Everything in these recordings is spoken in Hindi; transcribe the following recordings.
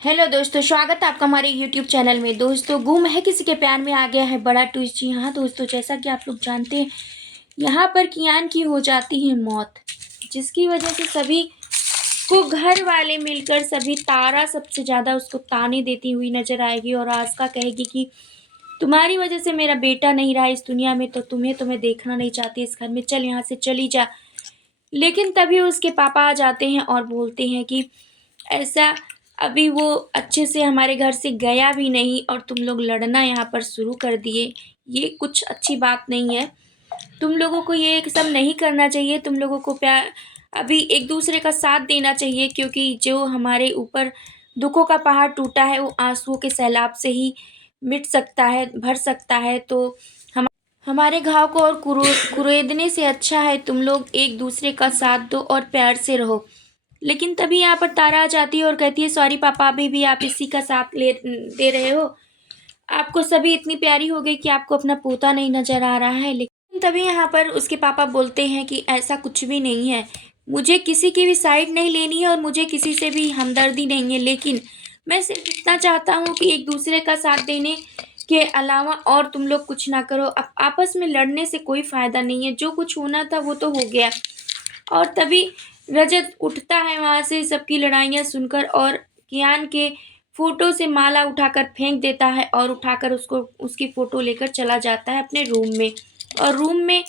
हेलो दोस्तों, स्वागत है आपका हमारे यूट्यूब चैनल में। दोस्तों, गुम है किसी के प्यार में आ गया है बड़ा ट्विस्ट। जी हाँ दोस्तों, जैसा कि आप लोग जानते हैं, यहाँ पर कियान की हो जाती है मौत, जिसकी वजह से सभी को घर वाले मिलकर सभी तारा सबसे ज़्यादा उसको ताने देती हुई नजर आएगी और आस्का कहेगी कि तुम्हारी वजह से मेरा बेटा नहीं रहा इस दुनिया में, तो तुम्हें देखना नहीं चाहती इस घर में, चल यहाँ से चली जा। लेकिन तभी उसके पापा आ जाते हैं और बोलते हैं कि ऐसा अभी वो अच्छे से हमारे घर से गया भी नहीं और तुम लोग लड़ना यहाँ पर शुरू कर दिए। ये कुछ अच्छी बात नहीं है। तुम लोगों को ये सब नहीं करना चाहिए। तुम लोगों को प्यार अभी एक दूसरे का साथ देना चाहिए, क्योंकि जो हमारे ऊपर दुखों का पहाड़ टूटा है वो आंसुओं के सैलाब से ही मिट सकता है, भर सकता है। तो हम हमारे घाव को और कुरेदने से अच्छा है तुम लोग एक दूसरे का साथ दो और प्यार से रहो। लेकिन तभी यहाँ पर तारा आ जाती है और कहती है, सॉरी पापा, अभी भी आप इसी का साथ ले दे रहे हो। आपको सभी इतनी प्यारी हो गई कि आपको अपना पोता नहीं नजर आ रहा है। लेकिन तभी यहाँ पर उसके पापा बोलते हैं कि ऐसा कुछ भी नहीं है, मुझे किसी की भी साइड नहीं लेनी है और मुझे किसी से भी हमदर्दी नहीं है। लेकिन मैं सिर्फ इतना चाहता हूँ कि एक दूसरे का साथ देने के अलावा और तुम लोग कुछ ना करो। अब आपस में लड़ने से कोई फायदा नहीं है, जो कुछ होना था वो तो हो गया। और तभी रजत उठता है वहां से सबकी लड़ाइयाँ सुनकर और कियान के फोटो से माला उठाकर फेंक देता है और उठाकर उसको उसकी फोटो लेकर चला जाता है अपने रूम में, और रूम में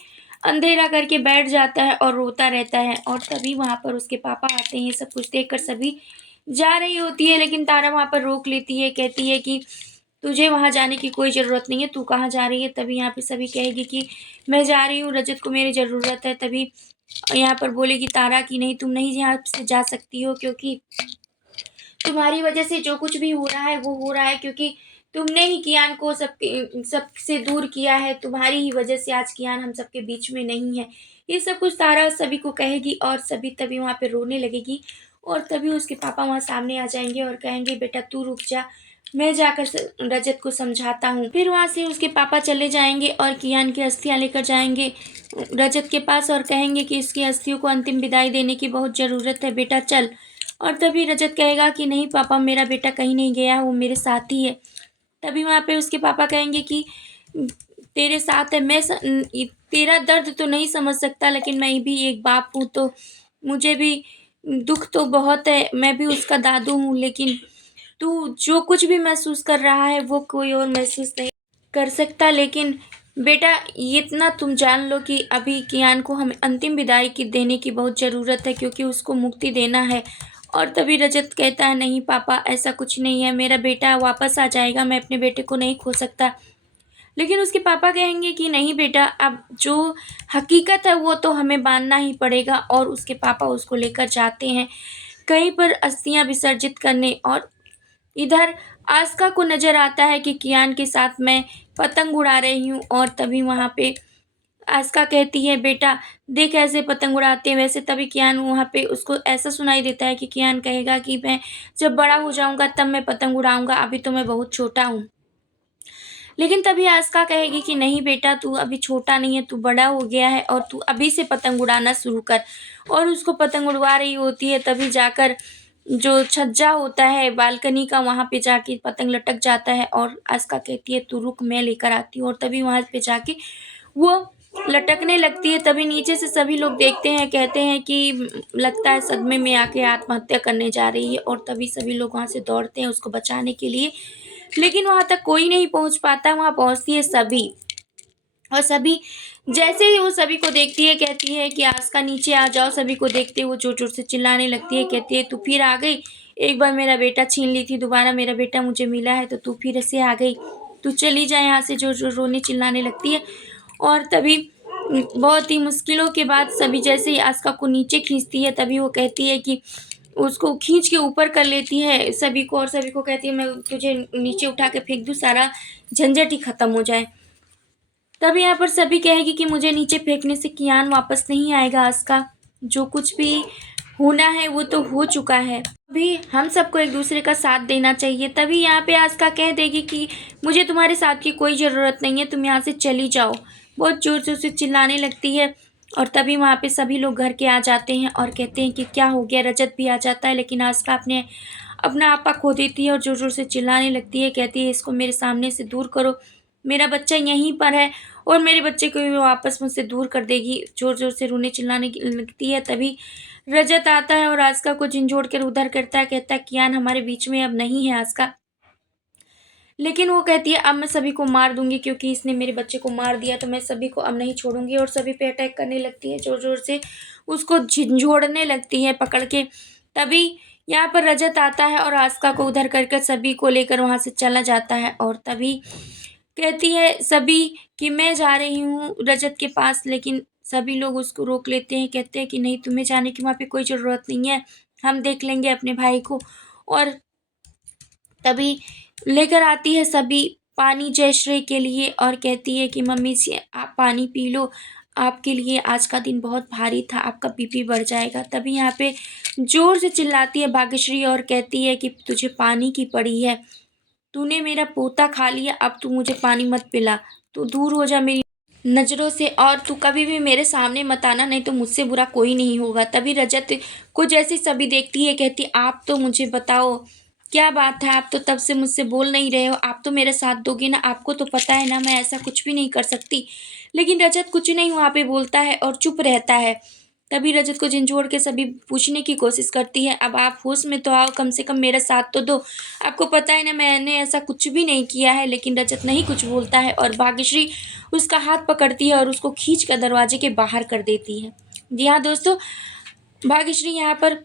अंधेरा करके बैठ जाता है और रोता रहता है। और तभी वहां पर उसके पापा आते हैं। सब कुछ देखकर सभी जा रही होती है, लेकिन तारा वहां पर रोक लेती है, कहती है कि तुझे वहां जाने की कोई ज़रूरत नहीं है, तू कहाँ जा रही है। तभी यहाँ पे सभी कहेगी कि मैं जा रही हूँ, रजत को मेरी ज़रूरत है। तभी यहाँ पर बोलेगी तारा कि नहीं, तुम नहीं यहाँ से जा सकती हो, क्योंकि तुम्हारी वजह से जो कुछ भी हो रहा है वो हो रहा है, क्योंकि तुमने ही कियान को सबसे दूर किया है। तुम्हारी ही वजह से आज कियान हम सबके बीच में नहीं है। ये सब कुछ तारा सभी को कहेगी और सभी तभी वहाँ पे रोने लगेगी। और तभी उसके पापा वहाँ सामने आ जाएंगे और कहेंगे, बेटा तू रुक जा, मैं जाकर रजत को समझाता हूँ। फिर वहाँ से उसके पापा चले जाएंगे और कियान की अस्थियाँ लेकर जाएंगे रजत के पास और कहेंगे कि इसकी अस्थियों को अंतिम विदाई देने की बहुत ज़रूरत है, बेटा चल। और तभी रजत कहेगा कि नहीं पापा, मेरा बेटा कहीं नहीं गया, वो मेरे साथ ही है। तभी वहाँ पे उसके पापा कहेंगे कि तेरे साथ है, तेरा दर्द तो नहीं समझ सकता, लेकिन मैं भी एक बाप हूँ, तो मुझे भी दुख तो बहुत है, मैं भी उसका दादू हूँ। लेकिन तू जो कुछ भी महसूस कर रहा है वो कोई और महसूस नहीं कर सकता। लेकिन बेटा इतना तुम जान लो कि अभी कियान को हमें अंतिम विदाई की देने की बहुत ज़रूरत है, क्योंकि उसको मुक्ति देना है। और तभी रजत कहता है, नहीं पापा, ऐसा कुछ नहीं है, मेरा बेटा वापस आ जाएगा, मैं अपने बेटे को नहीं खो सकता। लेकिन उसके पापा कहेंगे कि नहीं बेटा, अब जो हकीकत है वो तो हमें मानना ही पड़ेगा। और उसके पापा उसको लेकर जाते हैं कहीं पर अस्थियां विसर्जित करने। और इधर आस्का को नजर आता है कि कियान के साथ मैं पतंग उड़ा रही हूँ। और तभी वहाँ पे आस्का कहती है, बेटा देख ऐसे पतंग उड़ाते हैं। वैसे तभी कियान वहाँ पे उसको ऐसा सुनाई देता है कि कियान कहेगा कि मैं जब बड़ा हो जाऊंगा तब मैं पतंग उड़ाऊंगा, अभी तो मैं बहुत छोटा हूँ। लेकिन तभी आस्का कहेगी कि नहीं बेटा, तू अभी छोटा नहीं है, तू बड़ा हो गया है और तू अभी से पतंग उड़ाना शुरू कर। और उसको पतंग उड़वा रही होती है, तभी जाकर जो छज्जा होता है बालकनी का, वहाँ पे जाके पतंग लटक जाता है। और आस्का कहती है, तू रुक, मैं लेकर आती हूँ। और तभी वहाँ पे जाके वो लटकने लगती है। तभी नीचे से सभी लोग देखते हैं, कहते हैं कि लगता है सदमे में आके आत्महत्या करने जा रही है। और तभी सभी लोग वहाँ से दौड़ते हैं उसको बचाने के लिए, लेकिन वहाँ तक कोई नहीं पहुँच पाता। वहाँ पहुँचती है सभी, और सभी जैसे ही वो सभी को देखती है कहती है कि आस्का नीचे आ जाओ। सभी को देखते हुए जोर जोर से चिल्लाने लगती है, कहती है, तू फिर आ गई, एक बार मेरा बेटा छीन ली थी, दोबारा मेरा बेटा मुझे मिला है तो तू फिर से आ गई, तू चली जाए यहाँ से। जोर जोर रोने चिल्लाने लगती है। और तभी बहुत ही मुश्किलों के बाद सभी जैसे ही आस्का को नीचे खींचती है, तभी वो कहती है कि उसको खींच के ऊपर कर लेती है सभी को, और सभी को कहती है, मैं तुझे नीचे उठा के फेंक दूँ, सारा झंझट ही खत्म हो जाए। तब यहाँ पर सभी कहेगी कि मुझे नीचे फेंकने से कियान वापस नहीं आएगा आस्का, जो कुछ भी होना है वो तो हो चुका है, अभी हम सबको एक दूसरे का साथ देना चाहिए। तभी यहाँ पे आस्का कह देगी कि मुझे तुम्हारे साथ की कोई ज़रूरत नहीं है, तुम यहाँ से चली जाओ। बहुत जोर जोर से चिल्लाने लगती है। और तभी वहाँ पे सभी लोग घर के आ जाते हैं और कहते हैं कि क्या हो गया। रजत भी आ जाता है, लेकिन आस्का अपने अपना आपा खो देती है और ज़ोर-ज़ोर से चिल्लाने लगती है, कहती है इसको मेरे सामने से दूर करो, मेरा बच्चा यहीं पर है और मेरे बच्चे को भी वो वापस मुझसे दूर कर देगी। ज़ोर-ज़ोर से रोने चिल्लाने की लगती है। तभी रजत आता है और आस्का को झिंझोड़ कर उधर करता है, कहता है कियान हमारे बीच में अब नहीं है आस्का। लेकिन वो कहती है अब मैं सभी को मार दूँगी क्योंकि इसने मेरे बच्चे को मार दिया, तो मैं सभी को अब नहीं छोड़ूँगी और सभी पे अटैक करने लगती है, ज़ोर-ज़ोर से उसको झिंझोड़ने लगती है पकड़ के। तभी यहाँ पर रजत आता है और आस्का को उधर कर सभी को लेकर वहाँ से चला जाता है और तभी कहती है सभी कि मैं जा रही हूँ रजत के पास, लेकिन सभी लोग उसको रोक लेते हैं, कहते हैं कि नहीं तुम्हें जाने की वहाँ पे कोई ज़रूरत नहीं है, हम देख लेंगे अपने भाई को। और तभी लेकर आती है सभी पानी जयश्री के लिए और कहती है कि मम्मी जी आप पानी पी लो, आपके लिए आज का दिन बहुत भारी था, आपका बीपी बढ़ जाएगा। तभी यहाँ पे ज़ोर से चिल्लाती है भाग्यश्री और कहती है कि तुझे पानी की पड़ी है, तूने मेरा पोता खा लिया, अब तू मुझे पानी मत पिला, तू दूर हो जा मेरी नज़रों से और तू कभी भी मेरे सामने मत आना, नहीं तो मुझसे बुरा कोई नहीं होगा। तभी रजत को जैसे सभी देखती है कहती आप तो मुझे बताओ क्या बात है, आप तो तब से मुझसे बोल नहीं रहे हो, आप तो मेरा साथ दोगे ना, आपको तो पता है ना मैं ऐसा कुछ भी नहीं कर सकती। लेकिन रजत कुछ नहीं वहाँ पे बोलता है और चुप रहता है। तभी रजत को झिंझोड़ के सभी पूछने की कोशिश करती है, अब आप होश में तो आओ, कम से कम मेरा साथ तो दो, आपको पता है ना मैंने ऐसा कुछ भी नहीं किया है। लेकिन रजत नहीं कुछ बोलता है और भाग्यश्री उसका हाथ पकड़ती है और उसको खींच कर दरवाजे के बाहर कर देती है। जी हाँ दोस्तों, भाग्यश्री यहाँ पर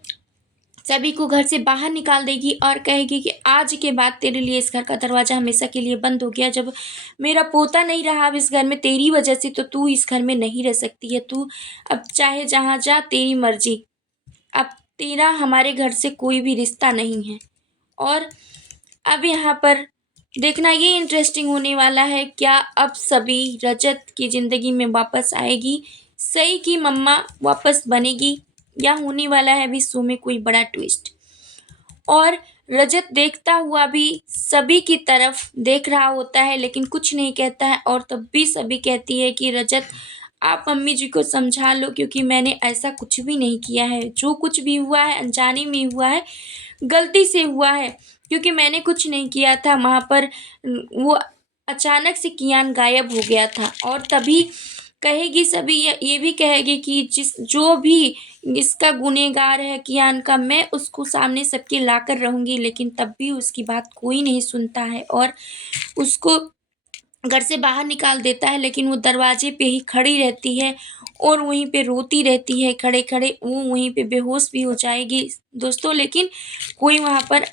सभी को घर से बाहर निकाल देगी और कहेगी कि आज के बाद तेरे लिए इस घर का दरवाज़ा हमेशा के लिए बंद हो गया। जब मेरा पोता नहीं रहा अब इस घर में तेरी वजह से, तो तू इस घर में नहीं रह सकती है। तू अब चाहे जहाँ जा, तेरी मर्ज़ी। अब तेरा हमारे घर से कोई भी रिश्ता नहीं है। और अब यहाँ पर देखना ये इंटरेस्टिंग होने वाला है, क्या अब सभी रजत की ज़िंदगी में वापस आएगी? सई की मम्मा वापस बनेगी या होने वाला है अभी शो में कोई बड़ा ट्विस्ट? और रजत देखता हुआ भी सभी की तरफ देख रहा होता है लेकिन कुछ नहीं कहता है और तब भी सभी कहती है कि रजत आप मम्मी जी को समझा लो क्योंकि मैंने ऐसा कुछ भी नहीं किया है, जो कुछ भी हुआ है अनजाने में हुआ है, गलती से हुआ है, क्योंकि मैंने कुछ नहीं किया था वहाँ पर। वो अचानक से कियान गायब हो गया था और तभी कहेगी सभी ये भी कहेगी कि जिस जो भी इसका गुनहगार है कियान का, मैं उसको सामने सबके लाकर रहूँगी, लेकिन तब भी उसकी बात कोई नहीं सुनता है और उसको घर से बाहर निकाल देता है। लेकिन वो दरवाजे पे ही खड़ी रहती है और वहीं पे रोती रहती है खड़े-खड़े, वो वहीं पे बेहोश भी हो जाएगी दोस्तों, लेकिन कोई वहाँ पर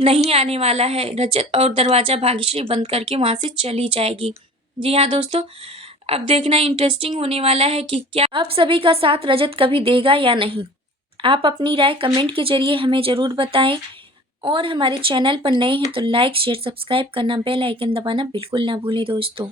नहीं आने वाला है। रजत और दरवाज़ा भाग्यश्री बंद करके वहाँ से चली जाएगी। जी हाँ दोस्तों, अब देखना इंटरेस्टिंग होने वाला है कि क्या अब सभी का साथ रजत कभी देगा या नहीं। आप अपनी राय कमेंट के ज़रिए हमें ज़रूर बताएँ और हमारे चैनल पर नए हैं तो लाइक, शेयर, सब्सक्राइब करना, बेल आइकन दबाना बिल्कुल ना भूलें दोस्तों।